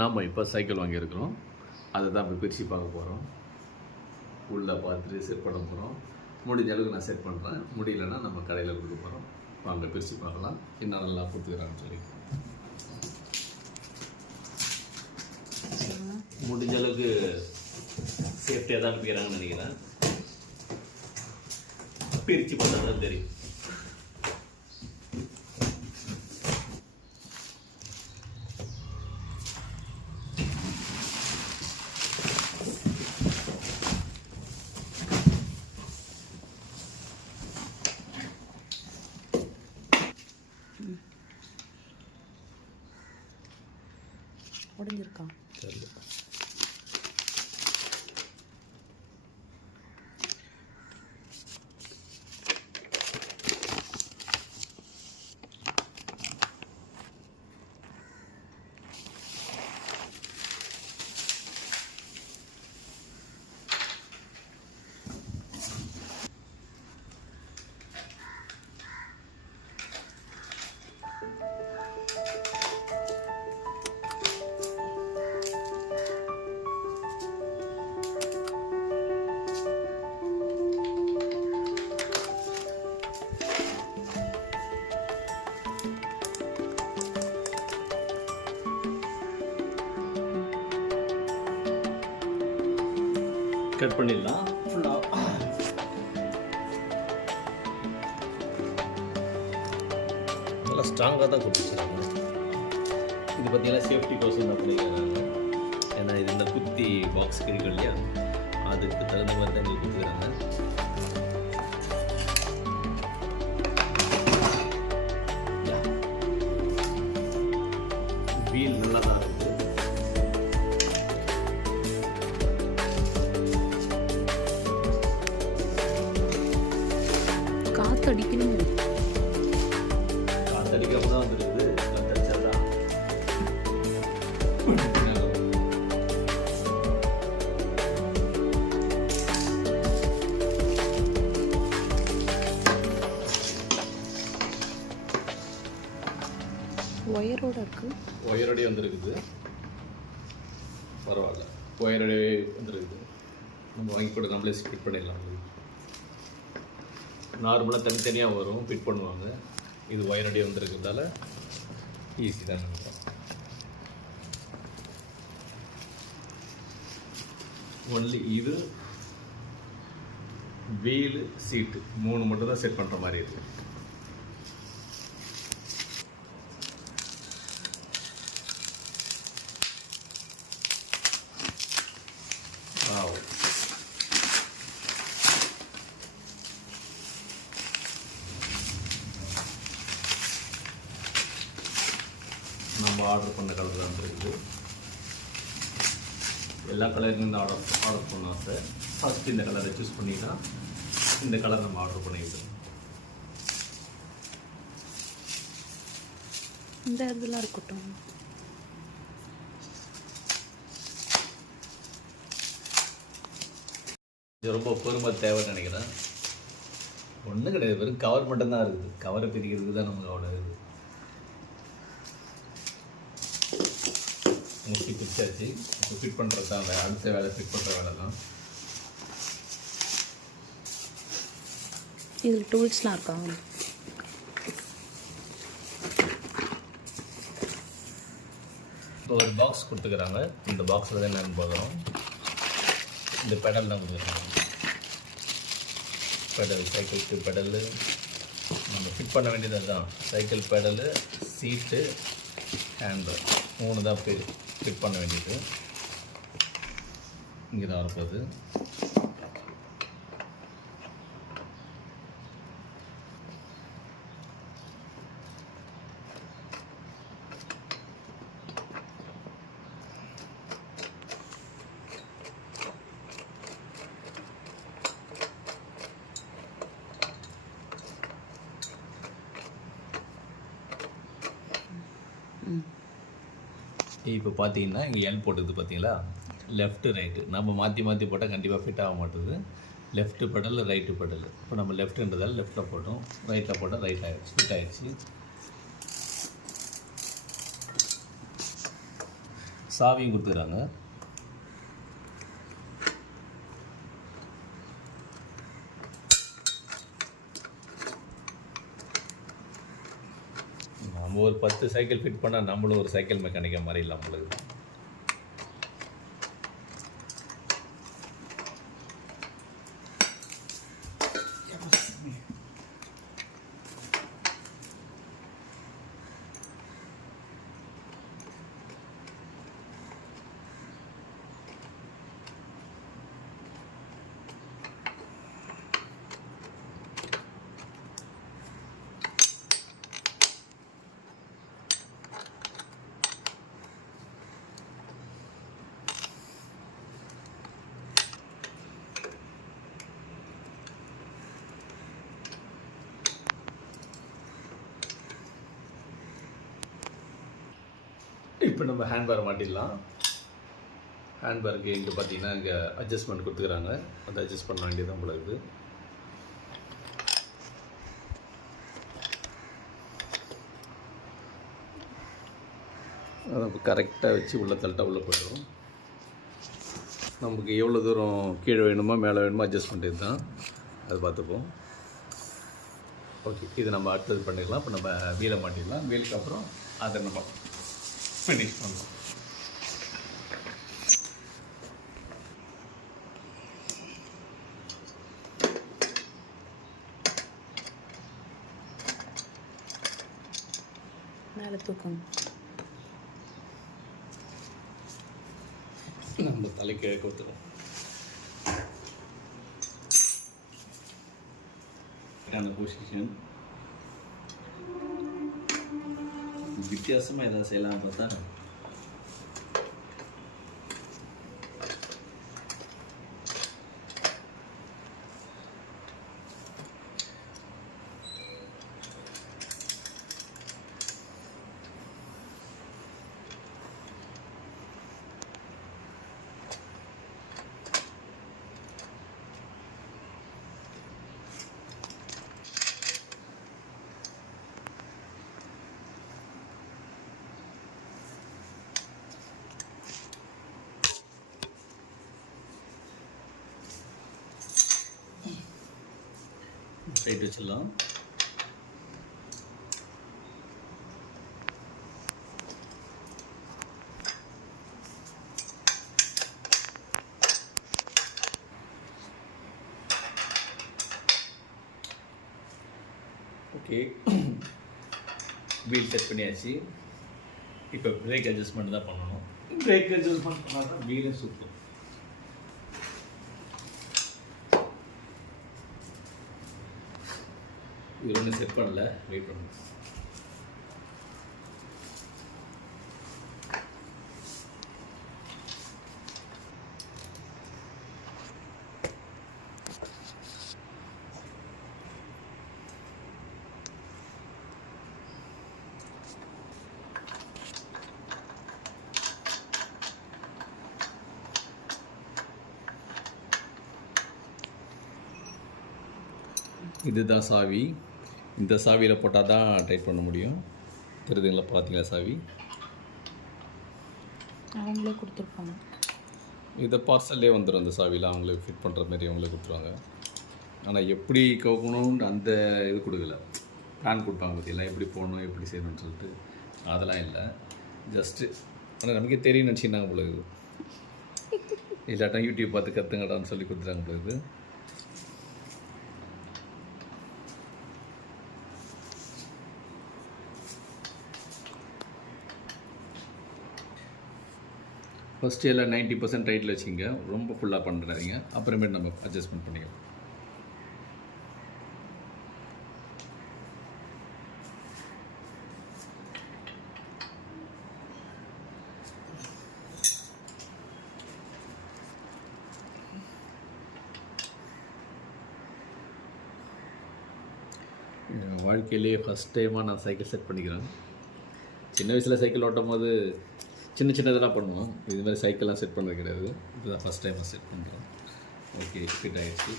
நாம் இப்போ சைக்கிள் வாங்கியிருக்கிறோம். அதை தான் இப்போ பிரித்து பார்க்க போகிறோம். உள்ளே பார்த்துட்டு செட் பண்ண போகிறோம். முடிஞ்ச அளவுக்கு நான் செட் பண்ணுறேன். முடியலன்னா நம்ம கடையில் கொடுக்க போகிறோம். வாங்க பிரித்து பார்க்கலாம் இன்னும் நல்லா கொடுத்துக்கிறான்னு சொல்லி. முடிஞ்ச அளவுக்கு சேஃப்டியாக தான் அனுப்பிக்கிறாங்கன்னு நினைக்கிறேன். பிரித்து பார்த்தா தான் தெரியும். உடஞ்சிருக்கா? தெரியல. கட் பண்ணிடலாம் ஃபுல்லாக. நல்லா ஸ்ட்ராங்காக தான் கொடுத்துருக்காங்க. இது பார்த்தீங்கன்னா சேஃப்டி கோர்ஸ் என்ன பண்ணிக்கிறாங்க. ஏன்னா இது இந்த குத்தி பாக்ஸ் கிடைக்கும் இல்லையா, அதுக்கு தகுந்த மாதிரி தான் இங்கே கொடுத்துக்கிறாங்க. வீல் நல்லா தான் இருக்குது. காத்தடிக்கணும். காத்தடிக்காம தான் வந்துருக்குது. காத்தடிச்சாதான் ஒயரோட இருக்கு. ஒயரோடய வந்துருக்குது. பரவாயில்ல, ஒயரோடய வந்துருக்குது. நம்ம வாங்கி கூட நம்மளே ஃபிட் பண்ணிடலாம். நார்மலாக தனித்தனியாக வரும், ஃபிட் பண்ணுவாங்க. இது ஒயரோடய வந்துருக்கிறதால ஈஸி தான் நினைக்கிறேன். ஒன்லி இது வீலு சீட்டு 3 மட்டும் தான் செட் பண்ணுற மாதிரி இருக்குது. நம்ம ஆர்டர் பண்ண கலர் தான் இருக்குது. எல்லா கலருமே ஆர்டர் பண்ணோம் சார். ஃபஸ்ட் இந்த கலரை சூஸ் பண்ணிங்கன்னா இந்த கலர் நம்ம ஆர்டர் பண்ணிக்கிட்டோம். இந்த இதெல்லாம் இருக்கட்டும். இது ரொம்ப பொறுமை தேவைன்னு நினைக்கிறேன். ஒன்றும் கிடையாது, வெறும் கவர் மட்டும்தான் இருக்குது. கவரை பிரிக்கிறதுக்கு தான் நமக்கு அவ்வளோ இருக்குது. முக்கிய பிரிச்சாச்சு. இப்போ ஃபிட் பண்ணுறது தான் அடுத்த வேலை, ஃபிட் பண்ணுற வேலை தான். இதில் டூல்ஸ்லாம் இருக்காங்க. இப்போ ஒரு பாக்ஸ் கொடுத்துக்கிறாங்க. இந்த பாக்ஸில் தான் என்னென்னு பார்க்குறோம். இந்த பெடல் தான் கொடுத்துருக்காங்க. பெடல், சைக்கிளுக்கு பெடலு நம்ம ஃபிட் பண்ண வேண்டியது தான். சைக்கிள் பெடலு, சீட்டு, ஹேண்டில் 3 தான் ஃபிட் பண்ண வேண்டியது. இங்கே தான் வரப்போகுது. இப்போ பார்த்தீங்கன்னா இங்கே எல் போட்டுது பார்த்தீங்களா, லெஃப்ட்டு ரைட்டு. நம்ம மாற்றி மாற்றி போட்டால் கண்டிப்பாக ஃபிட் ஆக மாட்டுது. Left pedal, right pedal. இப்போ நம்ம லெஃப்ட்டுன்றதால லெஃப்ட்டில் போட்டோம், ரைட்டில் போட்டால் ரைட் ஆகிடுச்சு, ஃபிட் ஆகிடுச்சு. சாவியும் கொடுத்துக்கிறாங்க. நம்ம ஒரு 10 சைக்கிள் ஃபிட் பண்ணால் நம்மளும் ஒரு சைக்கிள் மெக்கானிக்காக மாறிடலாம் நம்மளுக்கு. இப்போ நம்ம ஹேண்ட்பேர் மாட்டிடலாம். ஹேண்ட்பேருக்கு இங்கே பார்த்தீங்கன்னா இங்கே அட்ஜஸ்ட்மெண்ட் கொடுத்துக்கிறாங்க. அதை அட்ஜஸ்ட் பண்ண வேண்டியது உங்களுக்கு. அதை கரெக்டாக வச்சு உள்ளே தள்ளிட்டா உள்ளே போயிடும். நமக்கு எவ்வளோ தூரம் கீழே வேணுமோ மேலே வேணுமோ அட்ஜஸ்ட் பண்ணுறது தான். அது பார்த்துப்போம். ஓகே, இது நம்ம அடுத்தது பண்ணிடலாம். இப்போ நம்ம வீலை மாட்டிடலாம். வீலுக்கு அப்புறம் அதை நம்ம ஃபினிஷ் பண்ணலாம். மேலே தூக்கம் நம்ம தலைக்கு கொடுத்துருவோம். அந்த பொசிஷன் வித்தியாசமாக எதாவது செய்யலாம் பார்த்தா ரைட் வச்சிடலாம். ஓகே, வீல் செட் பண்ணியாச்சு. இப்போ பிரேக் அட்ஜஸ்ட்மெண்ட் தான் பண்ணணும். பிரேக் அட்ஜஸ்ட்மெண்ட் பண்ணால் தான் வீலே சுற்றும். இது ஒன்றும் செட் பண்ணல, வெயிட் பண்ணணும். இதுதான் சாவி. இந்த சாவியில் போட்டால் தான் டைட் பண்ண முடியும். தெரியுதுங்களா? பார்த்தீங்களா சாவி? அவங்களே கொடுத்துருப்பாங்க. இதை பார்சல்லே வந்துடும். அந்த சாவியில் அவங்களே ஃபிட் பண்ணுற மாதிரி அவங்களே கொடுத்துருவாங்க. ஆனால் எப்படி கவுக்கணும்னு அந்த இது கொடுக்கல. பிளான் கொடுப்பாங்க பார்த்தீங்களா, எப்படி போடணும் எப்படி செய்யணும்னு சொல்லிட்டு. அதெல்லாம் இல்லை, ஜஸ்ட்டு ஆனால் நமக்கே தெரியும் நினச்சின்னாங்க பொழுது. இல்லாட்டா யூடியூப் பார்த்து கற்றுங்கடான்னு சொல்லி கொடுத்துட்டாங்க பொழுது. ஃபஸ்ட்டு எல்லாம் 90% டைட்டில் வச்சுங்க, ரொம்ப ஃபுல்லாக பண்ணுறாதீங்க. அப்புறமேட்டு நம்ம அட்ஜஸ்ட்மெண்ட் பண்ணிக்கலாம். வாழ்க்கையிலேயே ஃபஸ்ட் டைமாக நான் சைக்கிள் செட் பண்ணிக்கிறேன். சின்ன வயசில் சைக்கிள் ஓட்டும் போது சின்ன சின்னதெல்லாம் பண்ணுவோம். இது மாதிரி சைக்கிள்லாம் செட் பண்ணுறது கிடையாது. இதுதான் ஃபஸ்ட் டைமாக செட் பண்ணுறோம். ஓகே, ஃபிட் ஆகிடுச்சு.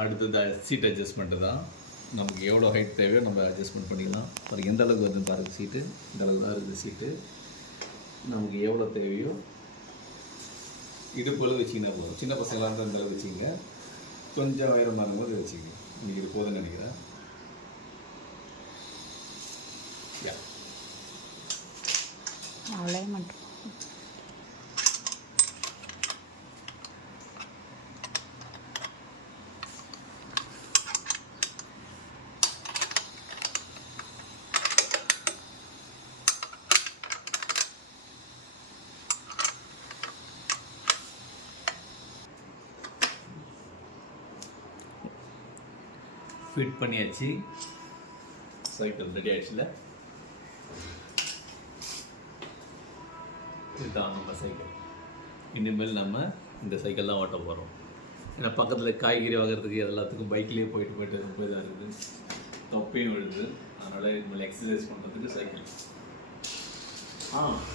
அடுத்தது சீட் அட்ஜஸ்ட்மெண்ட்டு தான். நமக்கு எவ்வளோ ஹைட் தேவையோ நம்ம அட்ஜஸ்ட்மெண்ட் பண்ணிக்கலாம். பாருங்கள் எந்த அளவுக்கு வருதுன்னு பாருங்கள் சீட்டு. இந்த அளவுக்கு தான் இருக்குது சீட்டு. நமக்கு எவ்வளோ தேவையோ இடுப்பு அளவு வச்சிங்கன்னா போதும். சின்ன பசங்களாக இருந்தால் இந்த அளவு வச்சுங்க, கொஞ்சம் உயரமாக இருக்கும்போது வச்சுங்க. இன்றைக்கி இது போதும்னு நினைக்கிறேன். அவ்வளோ மட்டும். ஃபிட் பண்ணியாச்சு. சைக்கிள் ரெடி ஆகிடுச்சுல. இதுதான் நம்ம சைக்கிள். இனிமேல் நம்ம இந்த சைக்கிள் தான் ஓட்ட போகிறோம். ஏன்னா பக்கத்தில் காய்கறி வாங்குறதுக்கு எல்லாத்துக்கும் பைக்லேயே போயிட்டு ரொம்ப இதாக இருக்குது, தொப்பையும் விழுது. அதனால் இனிமேல் எக்ஸசைஸ் பண்ணுறதுக்கு சைக்கிள்.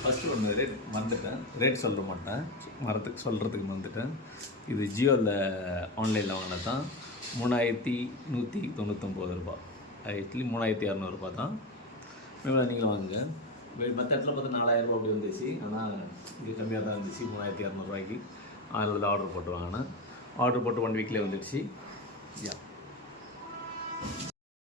ஃபஸ்ட்டு ஒன்று ரேட் மறந்துட்டேன், ரேட் சொல்ல மாட்டேன், சொல்கிறதுக்கு மறந்துட்டேன். இது ஜியோவில் ஆன்லைனில் வாங்கினது தான். 3199 ரூபா. ஆக்சுவலி 3600 தான். மேலே நீங்களும் வாங்குங்க. மற்ற இடத்துல பார்த்தா 4000 ரூபா அப்படி வந்துச்சு. ஆனால் இது கம்மியாக தான் இருந்துச்சு, 3200 ரூபாய்க்கு. அதில் ஆர்டர் போட்டு வாங்கினேன். ஆர்டர் போட்டு 1 வீக்லேயே வந்துடுச்சு. யா